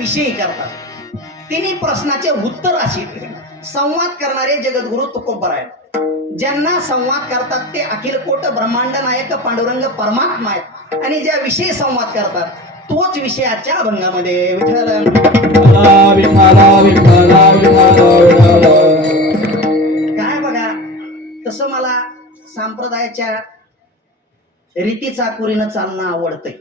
विषयी करतात. तिन्ही प्रश्नाचे उत्तर अशी संवाद करणारे जगद्गुरु तुकोबर आहेत. ज्यांना संवाद करतात ते अखिल कोट ब्रह्मांड नायक पांडुरंग परमात्मा आहेत. आणि ज्या विषयी संवाद करतात तोच विषयाच्या अभंगामध्ये विठ्ठल काय बघा. तसं मला संप्रदायाच्या रीतीचा कुरीनं चालणं आवडतंय,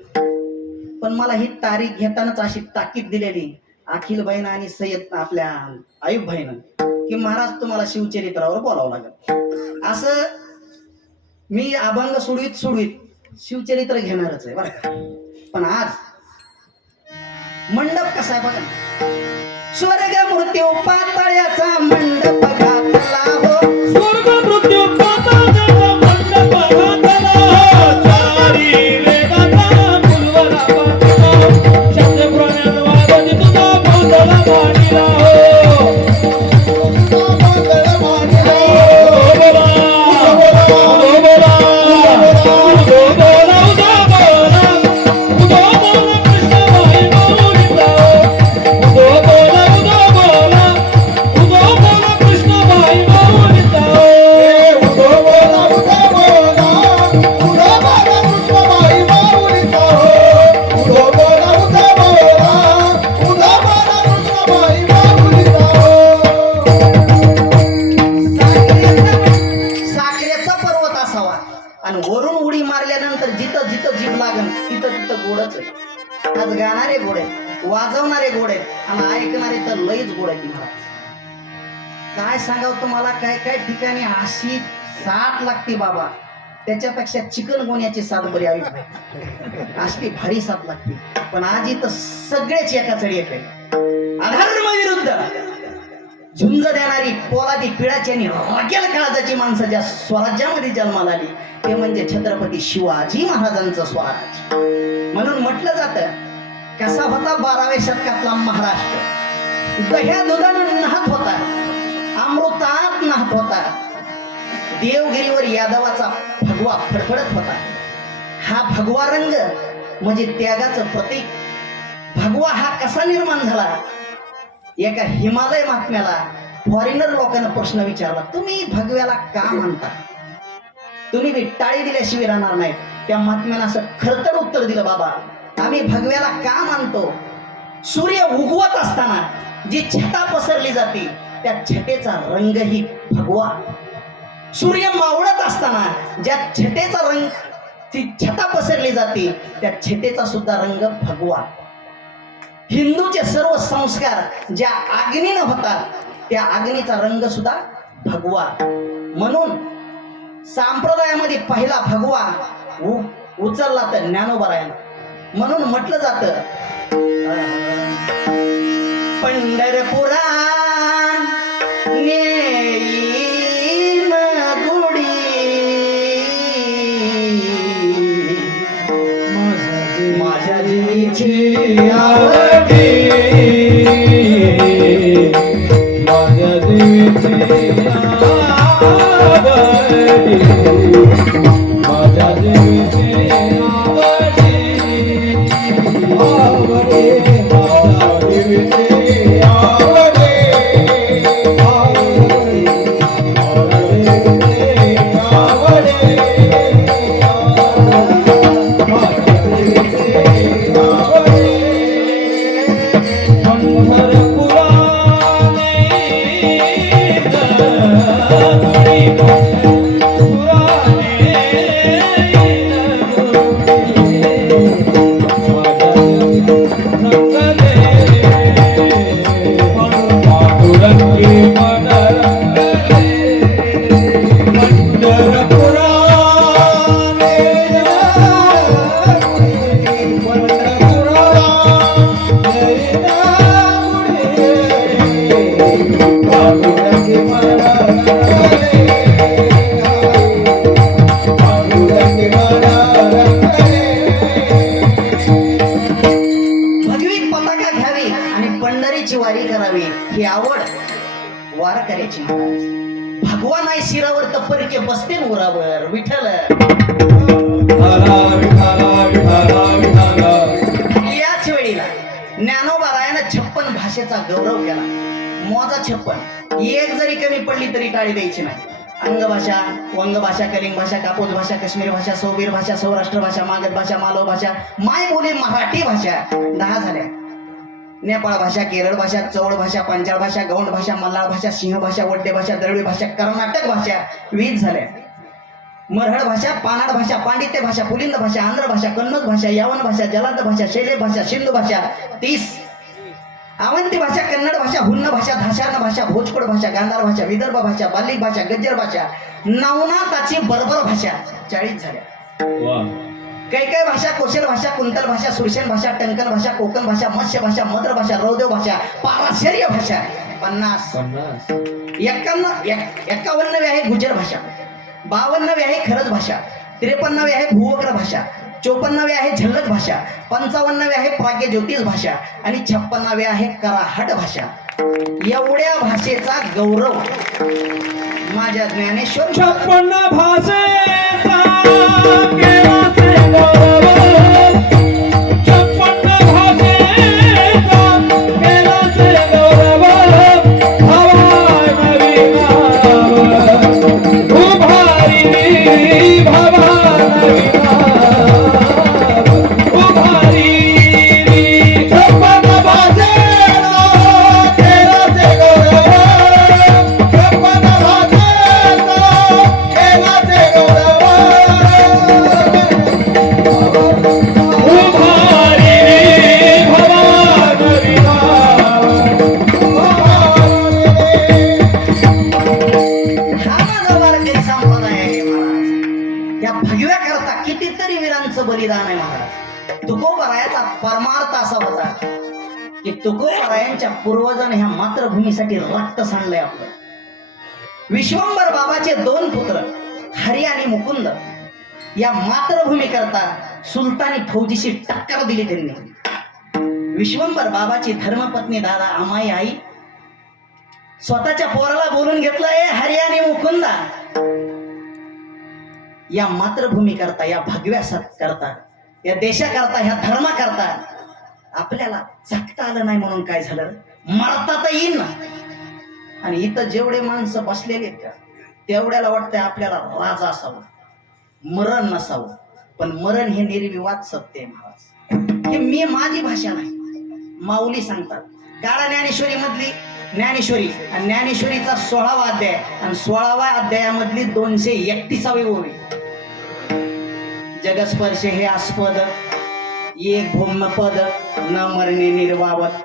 पण मला ही तारीख घेतानाच अशी ताकीद दिलेली अखिल बहीण आणि सय्यद आपल्या आयुब भाईनं की महाराज तुम्हाला शिवचरित्रावर बोलावं लागेल. असं मी अभंग सोडवीत शिवचरित्र घेणारच आहे बरं का. पण आज मंडप कसा आहे बघा. स्वर्ग मृत्यू पाताळ्याचा मंडप घातला हो. स्वर्ग मृत्यू पाताळाचा मंडप घातला. चारी वेदाचा फुलवरा पातला. शब्द प्रमाण वाजत तुझा गोंधळ मांडला हो. आणि वरून उडी मारल्यानंतर जिथं जिथं जीभ लागन तिथं तिथं गोडच आहे. आज गाणारे गोड आहेत, वाजवणारे गोड आहेत आणि ऐकणारे तर लईच गोड आहेत. महाराज काय सांगावं तुम्हाला, काय काय ठिकाणी अशी साथ लागते बाबा, त्याच्यापेक्षा चिकन गोण्याची साथ बरी आली असली भारी साथ लागते. पण आज इथं सगळेच एका चढी एक आहे. अधर्म विरुद्ध झुंज देणारी पोलादी पिढाची आणि रागेल काळजाची माणसं ज्या स्वराज्यामध्ये जन्माला आली ते म्हणजे छत्रपती शिवाजी महाराजांचं स्वराज. म्हणून म्हटलं जातं कसा होता 12व्या शतकातला महाराष्ट्र. दह्या दुधानं नाहत होता, अमृतात नाहत होता. देवगिरीवर यादवाचा भगवा फडफडत होता. हा भगवा रंग म्हणजे त्यागाचं प्रतीक. भगवा हा कसा निर्माण झाला. एका हिमालय महात्म्याला फॉरेनर लोकांना प्रश्न विचारला, तुम्ही भगव्याला का मानता, तुम्ही बी टाळी दिल्याशिवाय राहणार नाहीत. त्या महात्म्यानं असं खरतर उत्तर दिलं, बाबा आम्ही भगव्याला का मानतो. सूर्य उगवत असताना जी छटा पसरली जाते त्या छटेचा रंगही भगवा. सूर्य मावळत असताना ज्या छटेचा रंग ती छटा पसरली जाते त्या छटेचा सुद्धा रंग भगवा. हिंदूचे सर्व संस्कार ज्या अग्नीनं होतात त्या अग्नीचा रंग सुद्धा भगवा. म्हणून संप्रदायामध्ये पहिला भगवा उचलला तर ज्ञानोबा राहिला. म्हणून म्हटलं जातं पंढरपुरा नेईन गुडी माझ्या जीवाची आवडी. माझ्या देवीची आवडी. माझ्या देवीची आवडी. आवडी. माझ्या देवीची आवडी. आवडी. वारी करावी ही आवड वारकऱ्याची. भगवान आहे शिरावर तर परके बसते उरावर. विठ्ठल याच वेळीला ज्ञानोबा रायानं त्यानं 56 भाषेचा गौरव केला. मोजा 56, एक जरी कमी पडली तरी टाळी द्यायची नाही. अंगभाषा, वंग भाषा, कलिंग भाषा, कापोज भाषा, काश्मीरी भाषा, सौबीर भाषा, सौराष्ट्र भाषा, मागध भाषा, मालव भाषा, मायबोली मराठी भाषा 10 झाल्या. नेपाळ भाषा, केरळ भाषा, चौळ भाषा, पांचाळ भाषा, गौंड भाषा, मल्हार भाषा, सिंह भाषा, वड्डे भाषा, दरवी भाषा, कर्नाटक भाषा 20 झाल्या. मरहळ भाषा, पानाड भाषा, पांडित्य भाषा, पुलिंद भाषा, आंध्र भाषा, कन्नड भाषा, यावन भाषा, जलांत भाषा, शैले भाषा, सिंधू भाषा 30. अवंती भाषा, कन्नड भाषा, हुन्न भाषा, धाशार्ण भाषा, भोजपुड भाषा, गांधार भाषा, विदर्भ भाषा, बाल्ली भाषा, गज्जर भाषा, नवनाथाची बर्बर भाषा 40 झाल्या. वाह. काही भाषा, कोशल भाषा, कुंतल भाषा, सुरसेन भाषा, टंकन भाषा, कोकण भाषा, मत्स्य भाषा, मद्र भाषा, रौदेव भाषा, पाराशर्य भाषा 50. 51 आहे गुजर भाषा, 52 आहे खरज भाषा, 53 आहे भूवग्र भाषा, 54 आहे झल्लक भाषा, 55 आहे प्राग्य ज्योतिष भाषा आणि 56 आहे कराहट भाषा. एवढ्या भाषेचा गौरव माझ्या ज्ञानेश्वर 56 भाषेचा केलासे गौरव. 56 भाषेचा केलासे गौरव. हवाय नवी नाव, उभारी भवा नवी नाव, उभारी 56 भाषेचा केलासे गौरव. 56 भाषेचा केलासे गौरव. उभारी भवा नवी नाव, हा माझा वारकरी संप्रदाय आहे महाराज. या भगव्या करता कितीतरी वीरांचं बलिदान आहे महाराज. तुकोबरायाचा परमार्थ असा होता की तुकोबरायांच्या पूर्वजांनी ह्या मातृभूमीसाठी रक्त सांडलंय आपलं. विश्वंभर बाबाचे 2 पुत्र हरी आणि मुकुंद या मातृभूमी करता सुलतानी फौजीशी टक्कर दिली त्यांनी. विश्वंभर बाबाची धर्मपत्नी दादा अमाई आई स्वतःच्या पोराला बोलून घेतलंय, हरी आणि मुकुंदा या मातृभूमी करता, या भगव्या करता, या देशाकरता, ह्या धर्मा करता आपल्याला जगता आलं नाही म्हणून काय झालं, मरता तर येईल ना. आणि इथं जेवढे माणसं बसलेले आहेत का तेवढ्याला वाटतंय आपल्याला राजा असावं, मरण नसावं. पण मरण हे निर्विवाद सत्य आहे महाराज. हे मी माझी भाषा नाही, माऊली सांगतात. काळा ज्ञानेश्वरी मधली ज्ञानेश्वरी आणि ज्ञानेश्वरीचा 16वा अध्याय आणि 16व्या अध्यायामधली 231वी ओवी. जगस्पर्श हे आस्पद एक भौमपद न मरणे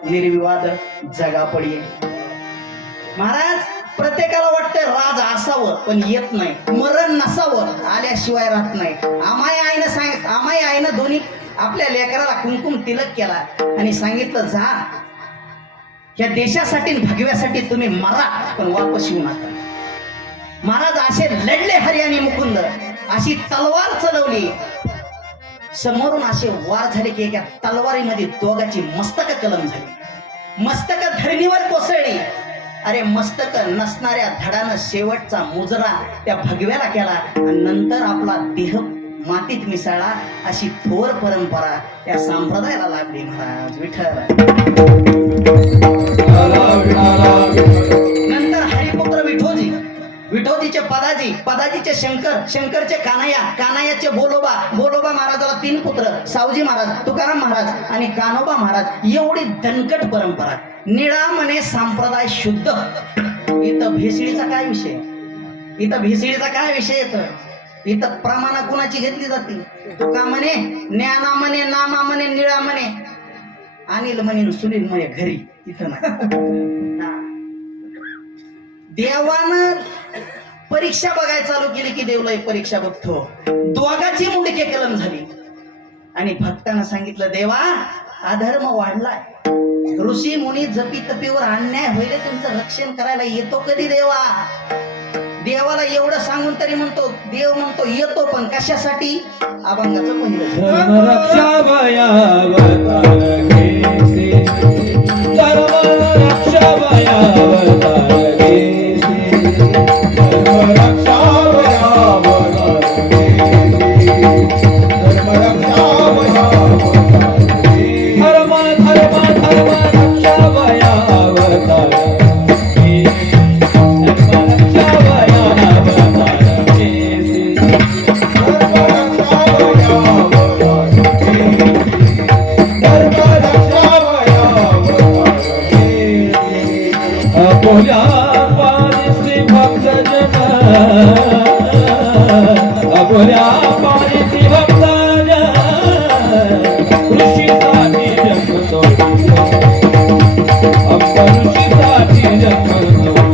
निर्विवाद जगा पडिये. महाराज प्रत्येकाला वाटतं राज असावं पण येत नाही, मरण नसावं आल्याशिवाय राहत नाही. आमाई आईनं दोन्ही आपल्या लेकराला कुंकुम तिलक केला आणि सांगितलं, जा या देशासाठी भगव्यासाठी तुम्ही मरा पण वापस येऊ नका. महाराज असे लढले हरी आणि मुकुंद, अशी तलवार चलवली, समोरून असे वार झाले की एका तलवारीमध्ये दोघाची मस्तक कलम झाली. मस्तक धरणीवर कोसळली. अरे मस्तक नसणाऱ्या धडानं शेवटचा मुजरा त्या भगव्याला केला आणि नंतर आपला देह मातीत मिसळला. अशी थोर परंपरा या संप्रदायाला लाभली महाराज. नंतर हरिपुत्र विठोजी, विठोजीचे पदाजी, पदाजीचे शंकर, शंकरचे कान्हैया, कान्हैयाचे बोलोबा, बोलोबा महाराजाला 3 पुत्र, सावजी महाराज, तुकाराम महाराज आणि कान्होबा महाराज. एवढी दणकट परंपरा. निळामणे संप्रदाय शुद्ध. इथं भेसळीचा काय विषय, इथं भेसळीचा काय विषय येतो. इथं प्रमाण कुणाची घेतली जाते. तुका म्हणे, ज्ञाना म्हणे, नामा म्हणे, निळा म्हणे, अनिल म्हणे, सुनील म्हणे घरी. इथं नाही. देवानं परीक्षा बघायला चालू केली की देवलाही परीक्षा बघतो. दोघाची मुंडके कलम झाली आणि भक्तानं सांगितलं, देवा अधर्म वाढलाय, ऋषी मुनी जपी तपीवर अन्याय होईल, तुमचं रक्षण करायला येतो कधी देवा. देवाला एवढं सांगून तरी म्हणतो, देव म्हणतो येतो पण कशासाठी. अभंगाचं पहिलं रक्षा भयावतार घेसी, रक्षा भयावतार घेसी, रक्षा भयावतार घेसी, रक्षा भयावतार घेसी, धर्म धर्म धर्म रक्षा अबोल्या पारिसी भक्त जन अबोल्या पारिसी भक्त जन ऋषीसाठी जन्म सोडून अप्पा ऋषीसाठी जन्म सोडून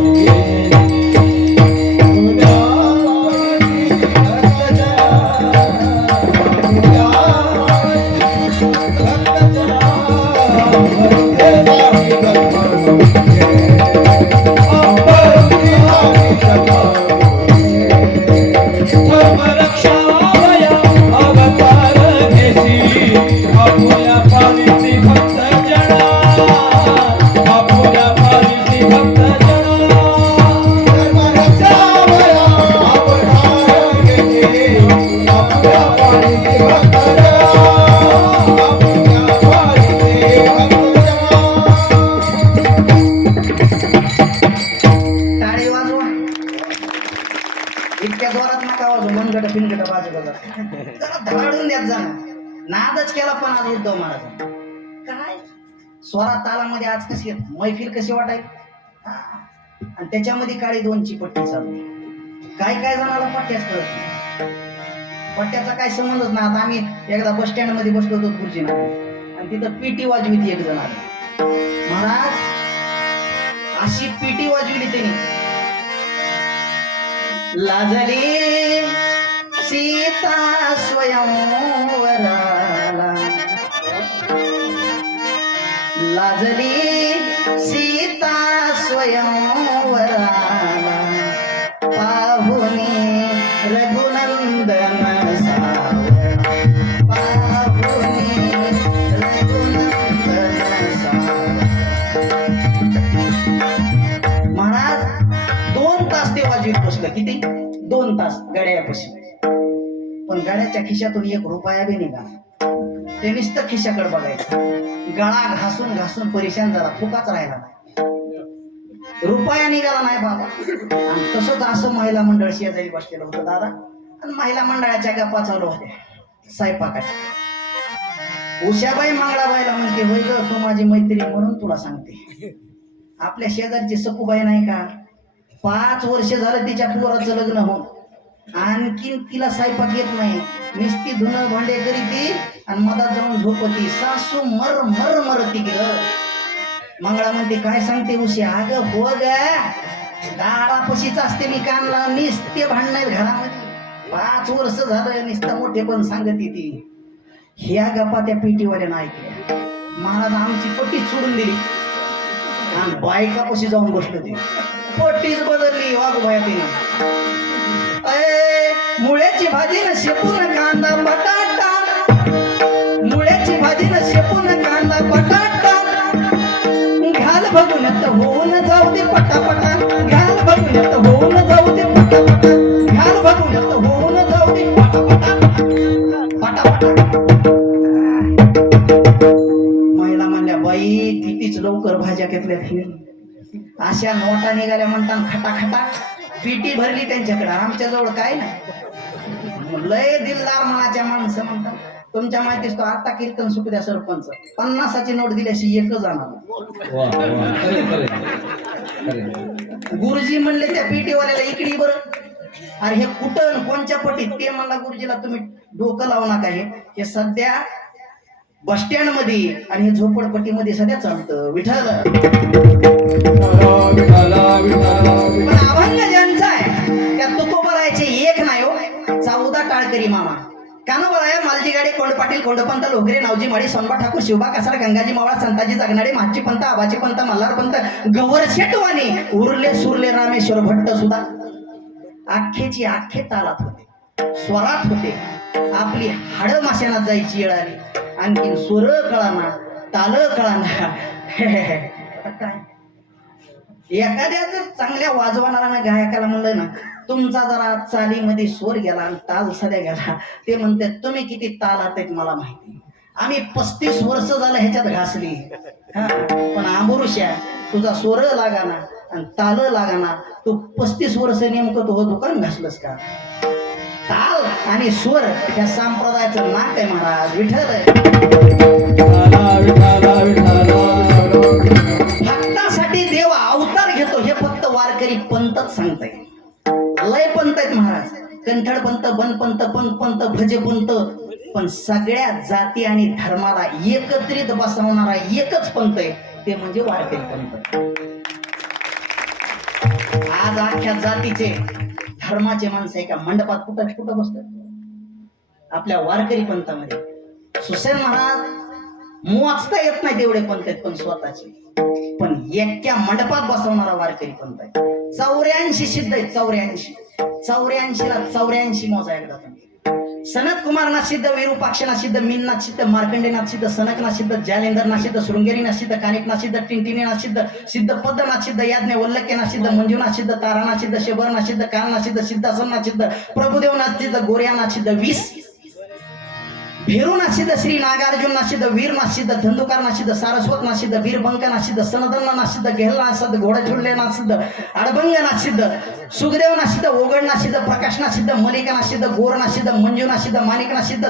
टाळी वाजवा. इतक्या जोरात नका वाजू. मनगट फिनगट वाजू बघा. जरा धडाडून द्यात जा. नादच केला पण आज उद्धव महाराज काय स्वरा तालामध्ये आज कशी येत मैफिल कशी वाटाय आणि त्याच्यामध्ये काळी दोनची पट्टी चालली. काय काय जणाला पट्ट्याच कळत नाही. पट्ट्याचा काय संबंधच ना. आता आम्ही एकदा बस स्टँड मध्ये बसलो होतो गुरुजीना आणि तिथं पीटी वाजविती एक जण आले. महाराज अशी पीटी वाजविली त्यांनी. लाजली सीता स्वयंवराला लाजली सीता स्वयंवराला पाहुनी रघुनंदन सावळा पाहुनी रघुनंदन सावळा. महाराज 2 तास ते वाजवीत बसलं. किती 2 तास गाड्यापाशी. पण गाड्याच्या खिशातून 1 रुपया बी निघाला. ते नुसतं खिशाकडे बघायचं. गळा घासून घासून परेशान झाला. फुकाच राहिला नाही. रुपया निघाला नाही बाबा. आणि तसंच असं महिला मंडळ शेजारी बसलेलं होतं दादा. आणि महिला मंडळाच्या गप्पा चालू होत्या स्वयंपाकाच्या. उषाबाई मंगळाबाईला म्हणते होय ग तू माझी मैत्रीण म्हणून तुला सांगते. आपल्या शेजारची सखूबाई नाही का 5 वर्ष झालं तिच्या पोराचं लग्न होऊन आणखीन तिला स्वयंपाक येत नाही. नुसती धुणं भांडे करी ती आणि मधात जाऊन झोपती. सासू मर मर मरती गेलं. मंगळा म्हणते काय सांगते उशी. अगं हो ग दारापाशीच असते मी कान लावून नुसते भांडणार घरामध्ये. 5 वर्ष झालं नुसतं मोठे पण सांगते ती. ह्या गप्पा त्या पेटीवाल्यानं ऐकल्या. महाराज आमची पट्टीच सोडून दिली आणि बायकापाशी जाऊन बसलो. ते पट्टीच बदलली वाघोबाया तिनं. मुळ्याची भाजी न शेपून कांदा बटाटा मुळ्याची भाजी न शेपून कांदा बटाटा घाल बघून तर होऊन जाऊ दे पटापटा घाल बघून तर होऊन जाऊ दे पटापटा घाल बघून तर होऊन जाऊ दे पटापटा पटापटा. महिला म्हणल्या बाई कितीच लवकर भाज्या घेतल्या. अशा नोटा निघाल्या म्हणतात खटाखटा. पिटी भरली त्यांच्याकडे. आमच्या जवळ काय नाही. लय दिलदार मनाच्या माणसं म्हणतात. तुमच्या माहितीच तो आता कीर्तन सुटू द्या सरपंच 50ची नोट दिल्याशी एकच जाणार. गुरुजी म्हणले त्या पेटीवाल्याला इकडे बरं. अरे हे कुठं कोणच्या पटीत ते म्हणला गुरुजीला तुम्ही डोकं लावू नका. हे सध्या बस स्टँड मध्ये आणि हे झोपडपट्टीमध्ये सध्या चालतं. विठ्ठल पण अभंग ज्यांचा आहे त्या तुकोबरायचे एक नाही हो. 14 टाळकरी मामा कानोबराया मालजी गाडी कोंड पाटील कोंडपंत लोकरे नावजी माळी सोनबा ठाकूर शिवबा कासार गंगाजी मावळा संताजी जगणारे महाजी पंत आबाजी पंत मल्हार पंत गवर शेटवानी उरले सुरले रामेश्वर भट्ट सुद्धा आख्याची आख्ये तालात होते. स्वरात होते. आपली हाडं माशानात जायची वेळ आली. आणखीन स्वर कळाना ताल कळाना. काय एखाद्या जर चांगल्या वाजवणाऱ्यानं गायकाला म्हणलं ना तुमचा जरा चालीमध्ये स्वर गेला आणि ताल सध्या गेला. ते म्हणते तुम्ही किती तालात आहेत मला माहिती. आम्ही 35 वर्ष झालं ह्याच्यात घासली. पण आंबुरुष्या तुझा स्वर लागाना आणि ताल लागाना. तू 35 वर्ष नेमकं तू दुकान घासलंस का. ताल आणि स्वर ह्या संप्रदायाचं नाक आहे महाराज. विठ्ठल भक्तासाठी देव अवतार घेतो बनपंत पंत भजपंत, पण सगळ्या जाती आणि धर्माला एकत्रित बसवणारा एकच पंथ आहे, ते म्हणजे वारकरी पंथ. आज अख्ख्या जातीचे धर्माचे माणसं एका मंडपात कुठं कुठं बसतात आपल्या वारकरी पंथामध्ये. सुसेन महाराज मोजता येत नाही तेवढे पंथ आहेत पण स्वतःचे, पण एक्या मंडपात बसवणारा वारकरी पंथ आहे. 84 सिद्ध आहेत. 84 ला 84 मोजा एकदा तुम्ही. सनत कुमारनाथ सिद्ध, विरूपाक्षनाथ सिद्ध, मीननाथ सिद्ध, मार्कंडेनाथ सिद्ध, सनकनाथ सिद्ध, जालेंद्रनाथ सिद्ध, शृंगेरीनाथ सिद्ध, कानिकनाथ सिद्ध, टिंटिनीनाथ सिद्ध, सिद्ध पद्मनाथ सिद्ध, याज्ञ वल्लक्यनाथ सिद्ध, मंजुनाथ सिद्ध, तारानाथ सिद्ध, शबरनाथ सिद्ध, कालनाथ सिद्ध, सिद्धासननाथ सिद्ध, प्रभुदेवनाथ सिद्ध, गोर्यानाथ सिद्ध, 20 भेरुनाथ सिद्ध, श्री नागार्जुननाथ सिद्ध, वीरनाथ सिद्ध, धंदुकारनाथ सिद्ध, सारस्वतनाथ सिद्ध, वीरबंकनाथ सिद्ध, सनदन्नाथ सिद्ध, गेहलनाथ सिद्ध, घोडचुडलेनाथ सिद्ध, अडभंगनाथ सिद्ध, सुखदेवनाथ सिद्ध, ओगडनाथ सिद्ध, प्रकाशनाथ सिद्ध, मलिकनाथ सिद्ध, गोरनाथ सिद्ध, मंजुनाथ सिद्ध, माणिकनाथ सिद्ध,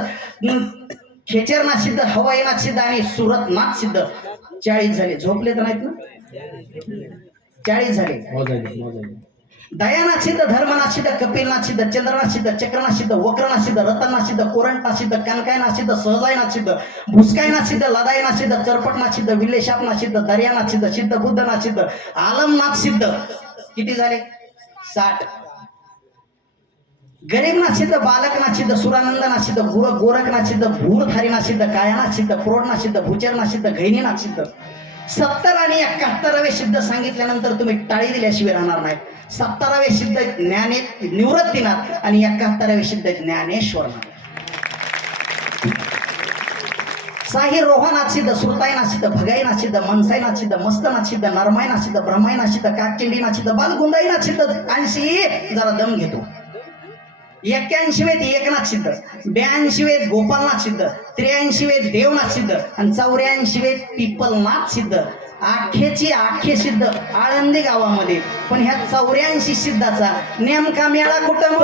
खेचरनाथ सिद्ध, हवाईनाथ सिद्ध आणि सुरतनाथ सिद्ध. 40 झाले. झोपले तर नाहीत ना? 40 झाले. दयानाथ सिद्ध, धर्मनाथ सिद्ध, कपिलनाथ सिद्ध, चंद्रनाथ सिद्ध, चक्रनाथ सिद्ध, वक्रनाथ सिद्ध, रतननाथ सिद्ध, कोरंटनाथ सिद्ध, कनकायनाथ सिद्ध, सहजायनाथ सिद्ध, भुसकायनाथ सिद्ध, लदायनाथ सिद्ध, चरपटनाथ सिद्ध, विल्लेशापनाथ सिद्ध, दर्यानाथ सिद्ध, सिद्ध बुद्धनाथ सिद्ध, आलमनाथ सिद्ध. किती झाले? 60. गरीबनाथ सिद्ध, बालकनाथ सिद्ध, सुरानंदनाथ सिद्ध, गोरखनाथ सिद्ध, भूरधारीनाथ सिद्ध, कायानाथ सिद्ध, प्रोडनाथ सिद्ध, भूचरनाथ सिद्ध, घैनीनाथ सिद्ध. 70 आणि 71वे सिद्ध सांगितल्यानंतर तुम्ही टाळी दिल्याशिवाय राहणार नाही. 70वे सिद्ध निवृत्तीनाथ आणि 71वे सिद्ध ज्ञानेश्वरनाथ. साही रोहनाथ सिद्ध, श्रुतायनाथ सिद्ध, भगाईनाथ सिद्ध, मनसाईनाथ सिद्ध, मस्तनाथ सिद्ध, नरमायनाथ सिद्ध, ब्रह्मायनाथ सिद्ध, काकचंडीनाथ सिद्ध, बालगुंदाईनाथ सिद्ध. 80 जरा दम घेतो. 81वेत एकनाथ सिद्ध, 82वेत गोपालनाथ सिद्ध, 83वेत देवनाथ सिद्ध आणि 84वेत पिपलनाथ सिद्ध. आखे सिद्ध आळंदी गावामध्ये. पण ह्या 84 सिद्धाचा नेमका मेळा कुठं?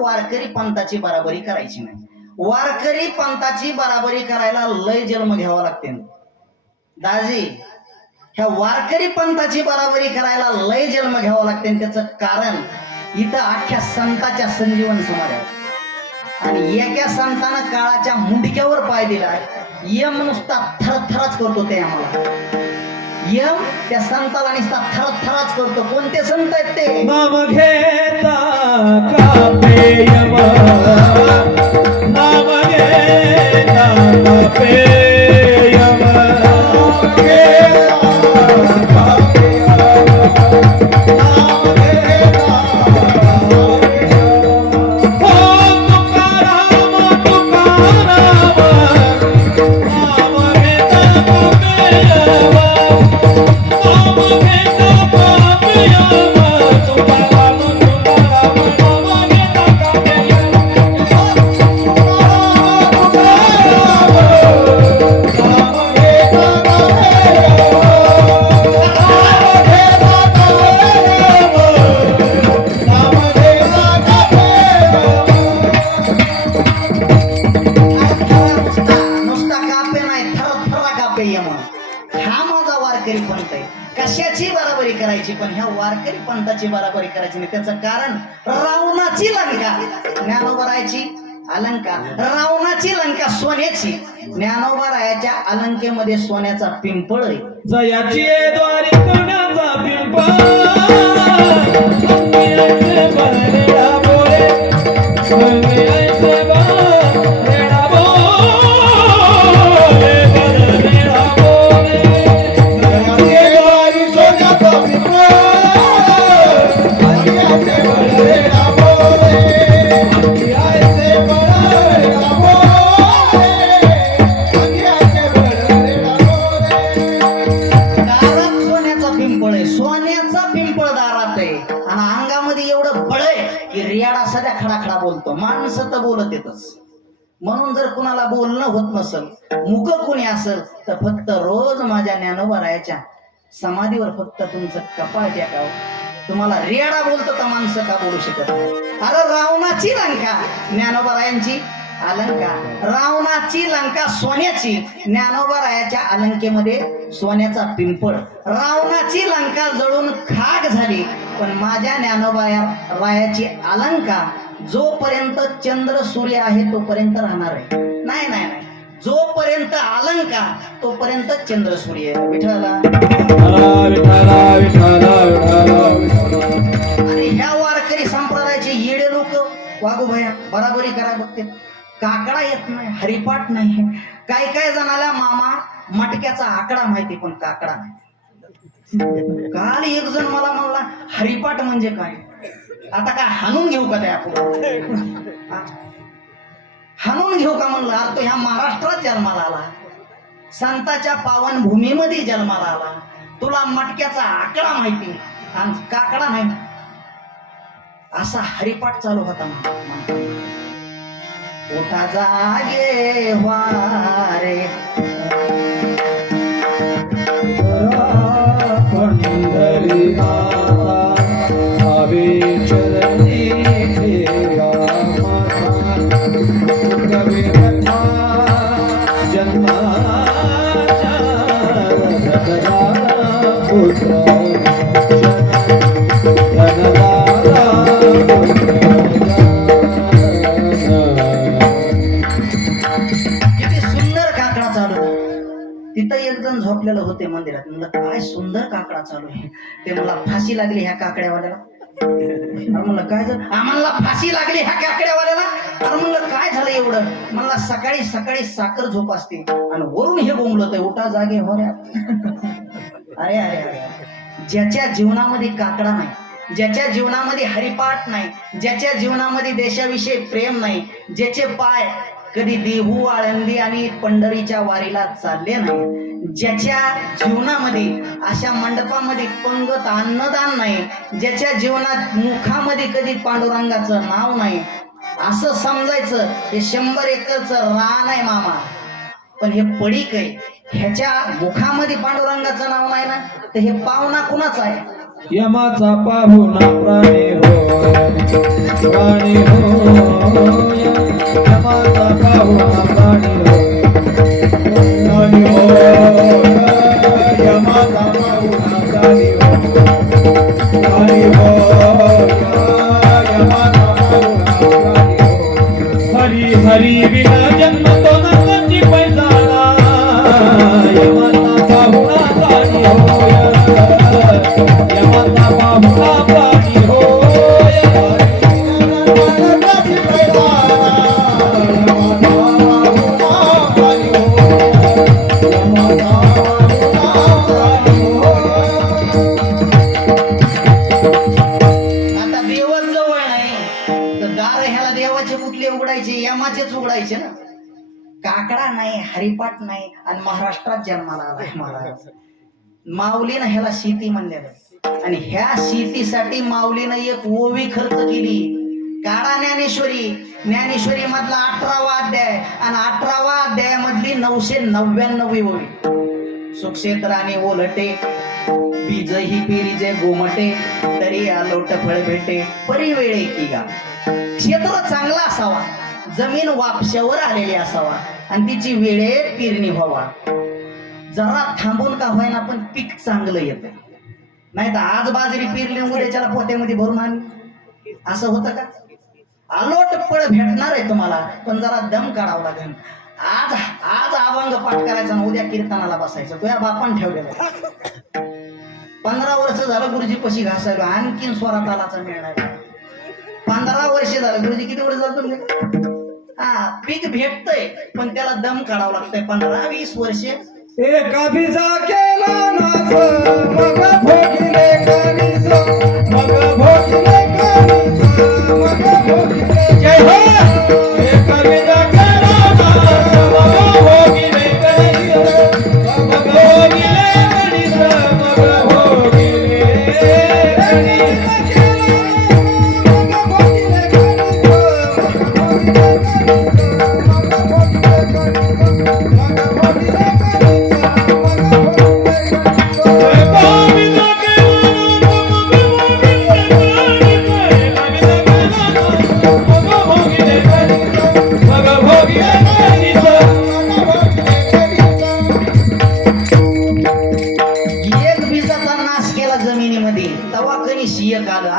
वारकरी पंथाची बराबरी करायची नाही. वारकरी पंथाची बराबरी करायला लय जन्म घ्यावा लागते दाजी. ह्या वारकरी पंथाची बराबरी करायला लय जन्म घ्यावा लागते आणि त्याचं कारण इथं अख्ख्या संताच्या संजीवन समाज आहे आणि एका संतानं काळाच्या मुंडक्यावर पाय दिला यम नुसता थरथराच करतो ते आम्हाला यम त्या संताला नुसता थरथराच करतो. कोणते संत आहेत ते? नाम घेता कापे यम, नाम घेता कापे यम, नाम घेता कापे यम, नाम घेता कापे यम. हो तुकाराम तुकाराम, नाम घेता कापे यम, नाम घेता कापे यम, तुकाराम तुकाराम, नाम घेता कापे यम, तुकाराम तुकाराम, नाम घेता कापे यम, नाम घेता नुसता कापे नाही थरथरा कापे यम. हा माझा वारकरी पंथ आहे. कशाची बराबरी करायची पण ह्या वारकरी पंथाची बराबरी करायची नाही. त्याचं कारण रावणाची लंका ज्ञानोबरायाची अलंका, रावणाची लंका सोन्याची, ज्ञानोबरायाच्या अलंकेमध्ये सोन्याचा पिंपळ आहे. जयाची द्वारी करण्याचा पिंपळ, अंगियाचे बळरेडा बोले, अंगियाचे बळरेडा बोले, बळरेडा बोले. जयाची द्वारी सोन्याचा पिंपळ, अंगियाचे बळरेडा बोले, अंगियाचे बळरेडा बोले, अंगियाचे बळरेडा बोले. दारात सोन्याचा पिंपळ आहे, सोन्याचा पिंपळ दारात आहे आणि अंगामध्ये एवढं बळ आहे की रियाडा सध्या खडाखडा बोलतो. माणसं तर बोलत येतच. म्हणून जर कुणाला बोलणं होत नसल, मुक कुणी असेल तर फक्त रोज माझ्या ज्ञानोबरायाच्या समाधीवर फक्त तुमचं कपाळ टेकावं. तुम्हाला रियाडा बोलतो तर माणसं का बोलू शकत नाही? अरे रावणाची लंका ज्ञानोबरायांची अलंका, रावणाची लंका सोन्याची, ज्ञानोबरायाच्या अलंकेमध्ये सोन्याचा पिंपळ. रावणाची लंका जळून खाक झाली पण माझ्या ज्ञानोबरायाची अलंका जोपर्यंत चंद्र सूर्य आहे तोपर्यंत राहणार आहे. नाही नाही नाही, जोपर्यंत अलंका तोपर्यंत चंद्र सूर्य आहे. विठ्ठला विठ्ठला विठ्ठला विठ्ठला विठ्ठला. आणि ह्या वारकरी संप्रदायाचे येडे लोक वागू भया बराबरी करा बघते. काकडा येत नाही, हरिपाठ नाही. काय काय जणाला मामा मटक्याचा आकडा माहिती पण काकडा नाही. काल एक जण मला म्हणला हरिपाठ म्हणजे काय. आता काय हाणून घेऊ का त्या हाणून घेऊ का म्हणलं. अरे तो ह्या महाराष्ट्रात जन्माला आला, संताच्या पावन भूमीमध्ये जन्माला आला, तुला मटक्याचा आकडा माहिती आणि काकडा नाही. असा हरिपाठ चालू होता म्हणतात. उठा जागे वारे पंढरी माता, भावे चरणी ठेवा माता, कवी रत्ना जन्माच्या धनदारा पुत्र, धनदारा पुत्र. किती सुंदर काकडा चालू आहे. तिथं एक जण झोपलेलं होते मंदिरात. म्हणलं काय सुंदर काकडा चालू आहे. ते मला फाशी लागली ह्या काकड्यावाल्याला. अरे म्हणलं काय झालं. आम्हाला फाशी लागली ह्या काकड्यावाल्याला. अरे म्हणलं काय झालं एवढं. म्हणला सकाळी सकाळी साखर झोप असते आणि वरून हे बोंबलत आहे उठा जागे हो रे. अरे अरे अरे, ज्याच्या जीवनामध्ये काकडा नाही, ज्याच्या जीवनामध्ये हरिपाठ नाही, ज्याच्या जीवनामध्ये देशाविषयी प्रेम नाही, ज्याचे पाय कधी देहू आळंदी आणि पंढरीच्या वारीला चालले नाही, ज्याच्या जीवनामध्ये अशा मंडपामध्ये पंगत अन्नदान नाही, ज्याच्या जीवनात मुखामध्ये कधी पांडुरंगाचं नाव नाही, असं समजायचं हे 100 एकरचं रान आहे मामा पण हे पडीक आहे. ह्याच्या मुखामध्ये पांडुरंगाचं नाव नाही ना तर हे पावना कुणाचा आहे. यमाचा पाहुणा प्राणी हो, प्राणी हो, यमाचा पाहुणा प्राणी हो, प्राणी हो, यमाचा हरी विना जन्म तो नंदी पैसाला यमाचा पाहुणा प्राणी होय यमाचा पाहुणा प्राणी होय आता देवच जवळ नाही तर दार ह्याला देवाचे कुठले उघडायचे यमाचेच उघडायचे ना. काकडा नाही, हरिपाठ नाही आणि महाराष्ट्रात जन्माला आलाय महाराज. माऊलीनं ह्याला शेती म्हणलेलं आणि ह्या शेतीसाठी माऊलीनं एक ओवी खर्च केली. काढा ज्ञानेश्वरी, ज्ञानेश्वरी मधला 18वा अध्याय आणि 18वा अध्याय मधली 999वी ओवी. सुक्षेत्र आणि ओलटे बीज ही पेरीजे गोमटे तरी आलोट फळ भेटे परी वेळे की गा. क्षेत्र चांगला असावा, जमीन वापशावर आलेली असावा आणि तिची वेळेत पेरणी व्हावा. जरा थांबून का होईना पण पीक चांगलं येत. नाही तर आज बाजरी पेरली उद्याच्याला पोत्यामध्ये भरून आणली असं होतं का. आलोट फळ भेटणार आहे तुम्हाला पण जरा दम काढावं लागेल. आज आज अभंग पाठ करायचा आणि उद्या कीर्तनाला बसायचं. तुझ्या बापान ठेवलेलं. 15 वर्ष झालं गुरुजी पशी घासायला आणखीन स्वरात आलाचा मिळणार. 15 वर्ष झालं गुरुजी. किती वर्ष झालं तुमचे. हा पीक भेटतंय पण त्याला दम काढावं लागतंय. 15-20 वर्ष. एका बिजा केला नाच मग भोगिले कानीस मग भोगिले कानीस मग भोगिले जय हो. एका बिजा केला नाच मग भोगिले कानीस मग भोगिले कानीस मग भोगिले कानीस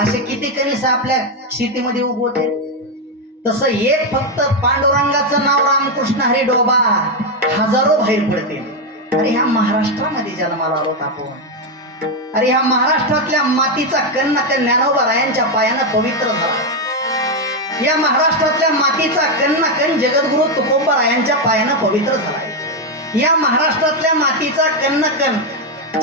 असे किती कणीस आपल्या शेतीमध्ये उगवते. तसं एक फक्त पांडुरंगाचं नाव रामकृष्ण हरी डोबा हजारो बाहेर पडते. अरे ह्या महाराष्ट्रामध्ये जन्माला आलोत आपण. अरे ह्या महाराष्ट्रातल्या मातीचा कण ना कण ज्ञानोबा रायांच्या पायानं पवित्र झाला. या महाराष्ट्रातल्या मातीचा कण ना कण जगद्गुरु तुकोबा रायांच्या पायानं पवित्र झालाय. या महाराष्ट्रातल्या मातीचा कण ना कण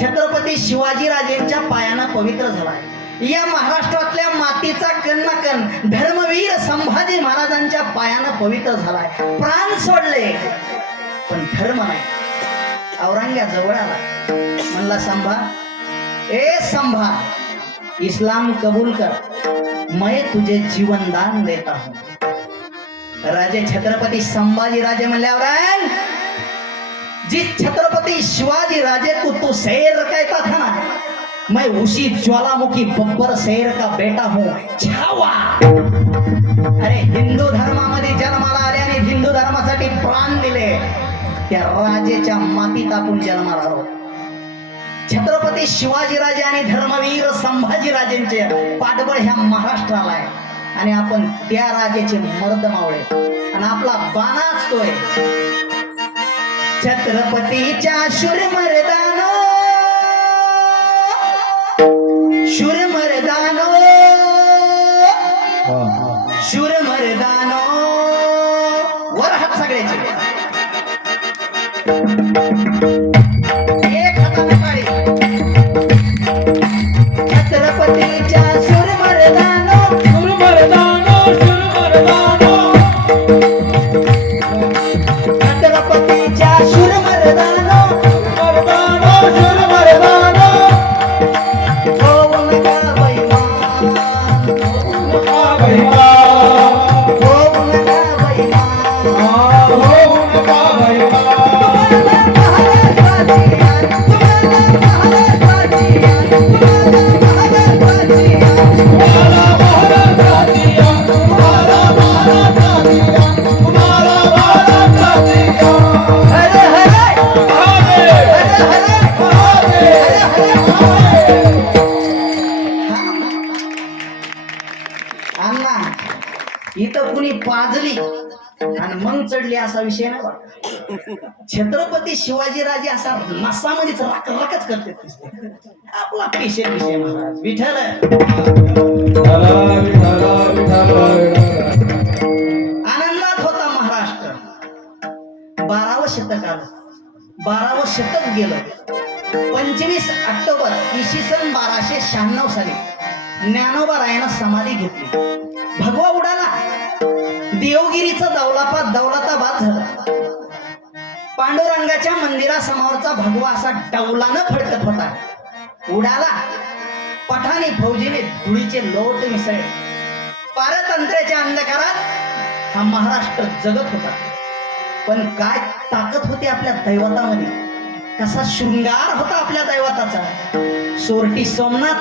छत्रपती शिवाजी राजेंच्या पायानं पवित्र झालाय. या महाराष्ट्रातल्या मातीचा कण ना कण धर्मवीर संभाजी महाराजांच्या पायानं पवित्र झालाय. प्राण सोडले पण धर्म नाही. औरंग्या जवळ आला म्हणला संभा, ए संभा इस्लाम कबूल कर, मैं तुझे जीवन दान देता हूं. राजे छत्रपती संभाजी राजे म्हणल्यावर जिस छत्रपती शिवाजी राजे को तू शेर कहता था ना, मैं उसी ज्वालामुखी बब्बर शेर का बेटा हूं. छावा. अरे हिंदू धर्मामध्ये जन्माला आले आणि हिंदू धर्मासाठी प्राण दिले त्या राजेच्या मातीत आपण जन्माला आहोत. छत्रपती शिवाजीराजे आणि धर्मवीर संभाजीराजेंचे पाठबळ ह्या महाराष्ट्राला आहे आणि आपण त्या राजेचे मर्द मावळे आणि आपला बाणाच तोय. छत्रपतीच्या शूर मर्दानो, शूर मर्दानो, शूर मर्दानो. वर हात सगळ्याचे. एक हाताने टाळी. छत्रपतीच्या शूर मर्दानो, शूर मर्दानो, शूर मर्दानो. छत्रपतीच्या शूर मर्दानो, मर्दानो, शूर मर्दानो. होऊ नका बैमान, नका बैमान, होऊ नका बैमान. होऊ नका बैमान. आणि मग चढली असा विषय नाही बा. छत्रपती शिवाजीराजे असा नसामध्येच रकरकच करते दिसते. आपला पेशल विषय महाराज विठ्ठल. आनंदात होता महाराष्ट्र. 12वं शतक आलं. 12वं शतक गेलं. 25 ऑक्टोबर इसवी सन 1296 साली ज्ञानोबा रायानं समाधी घेतली. भगवा उडाला. देवगिरीचा दौलताबाद झाला. पांडुरंगाच्या मंदिरासमोरचा भगवा असा डौलानं फडकत होता. उडाला. पठाणी फौजीने धुळीचे लोट मिसळले. पारतंत्र्याच्या अंधकारात हा महाराष्ट्र जगत होता. पण काय ताकद होती आपल्या दैवतामध्ये. कसा शृंगार होता आपल्या दैवताचा. सोरटी सोमनाथ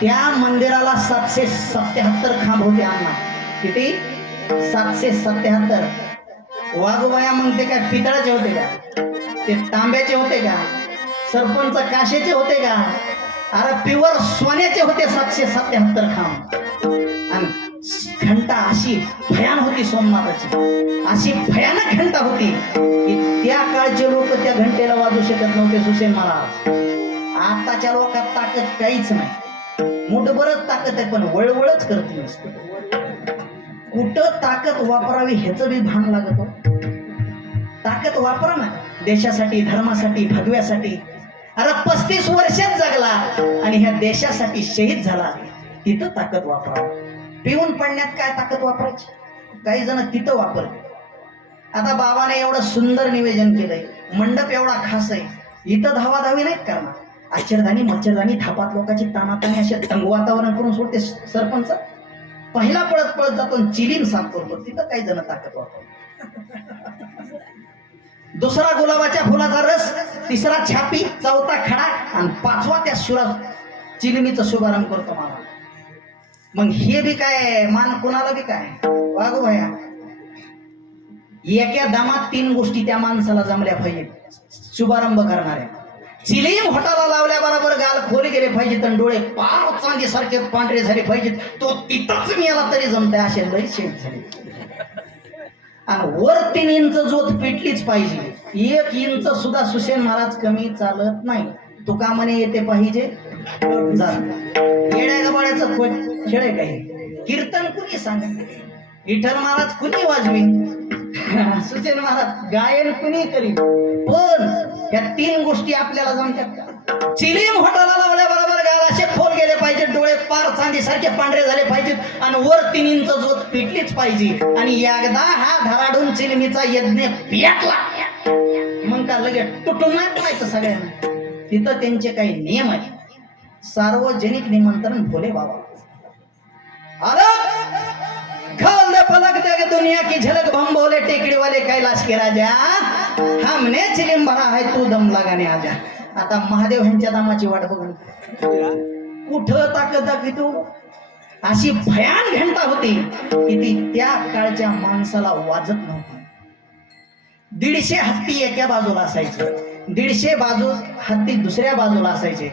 त्या मंदिराला 777 खांब होते. अण्णा किती? 777. वाघोबाया मग ते काय पितळाचे होते का? ते तांब्याचे होते का? सरपंच काशेचे होते का? अरे प्युअर सोन्याचे होते 777 खांब. आणि घंटा अशी भयान होती सोमनाथाची. अशी भयानक घंटा होती की त्या काळचे लोक त्या घंटेला वाजू शकत नव्हते. सुसेन महाराज. आताच्या लोकात ताकद काहीच नाही. मुठभरच ताकद आहे पण वळवळच करते नसते. कुठं ताकद वापरावी ह्याचं बी भान लागत. ताकद वापरा ना देशासाठी, धर्मासाठी, भगव्यासाठी. अरे 35 वर्षात जगला आणि ह्या देशासाठी शहीद झाला. तिथं ताकद वापरा. पिऊन पडण्यात काय ताकद वापरायची? काही जण तिथं वापरते. आता बाबाने एवढं सुंदर निवेदन केलंय. मंडप एवढा खास आहे. इथं धावाधावी नाहीत करणार. आश्चर्यधानी मच्छरदानी थापात लोकांची तानातानी असे तंग वातावरण करून सोडते सरपंच. पहिला पळत पळत जातो चिलीम साफ करतो. तिथं काही जण ताकद वापरतो. दुसरा गुलाबाच्या फुलाचा रस, तिसरा छापी, चौथा खडा आणि 5वा त्या सुरा चिलिमीचा शुभारंभ करतो मला. मग हे बी काय मान कोणाला बी काय वागू भया. एका दमात 3 गोष्टी त्या माणसाला जमल्या पाहिजे शुभारंभ करणाऱ्या. चिलीम होटाला लावल्या बरोबर गाल खोली गेले पाहिजे तर डोळे पार चांदी सारखे पांढरे झाले पाहिजेत. तो तिथंच मिळाला तरी जमतंय. असे लई शेत झाले. आणि वर 3 इंच जोत पेटलीच पाहिजे. 1 इंच सुद्धा सुसेन महाराज कमी चालत नाही. तुका म्हणे येते पाहिजे येड्या गबाड्याचं खेळ आहे काही. कीर्तन कुणी सांग. विठ्ठल महाराज कुणी वाजवी. सुसेन महाराज गायन कुणी करी. पण या 3 गोष्टी आपल्याला जमतात का? चिलीम होटाला लावल्या बरोबर गाल असे खोल गेले पाहिजे. डोळे पार चांदी सारखे पांढरे झाले पाहिजेत आणि वर 3 इंच जोत पेटलीच पाहिजे. आणि एकदा हा धराडून चिलमीचा यज्ञ पेटला मग का लगेच तुटून नाही पडायचं सगळ्यांना. तिथं त्यांचे काही नियम आहेत. सार्वजनिक निमंत्रण भोले बाबा खोल दे पलक दे दुनिया की झलक बम बोले टेकड़ी वाले कैलाश के राजा हमने चिलिम भरा है तू दम लगाने आजा. आता महादेव ह्यांच्या दमाची वाट बघून कुठं ताकद दाखवी तू. अशी भयान घंटा होती की ती त्या काळच्या माणसाला वाजत नव्हती. 150 हत्ती एका बाजूला असायचे. 150 हत्ती दुसऱ्या बाजूला असायचे.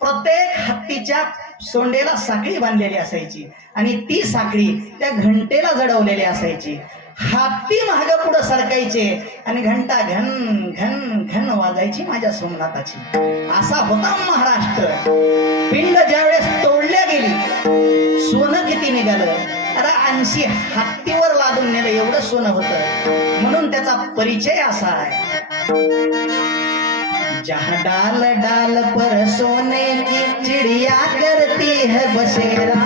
प्रत्येक हत्तीच्या सोंडेला साखळी बांधलेली असायची आणि ती साखळी त्या घंटेला जडवलेली असायची. हत्ती मागे पुढे सरकायचे आणि घंटा घन घन घन वाजायची माझ्या सोमनाथाची. असा होता महाराष्ट्र. पिंड ज्यावेळेस तोडल्या गेली सोनं किती निघालं. अरे 80 हत्तीवर लादून नेलं एवढं सोनं होतं. म्हणून त्याचा परिचय असा आहे. जहाँ डाल डाल पर सोने की चिड़िया करती है बसेरा.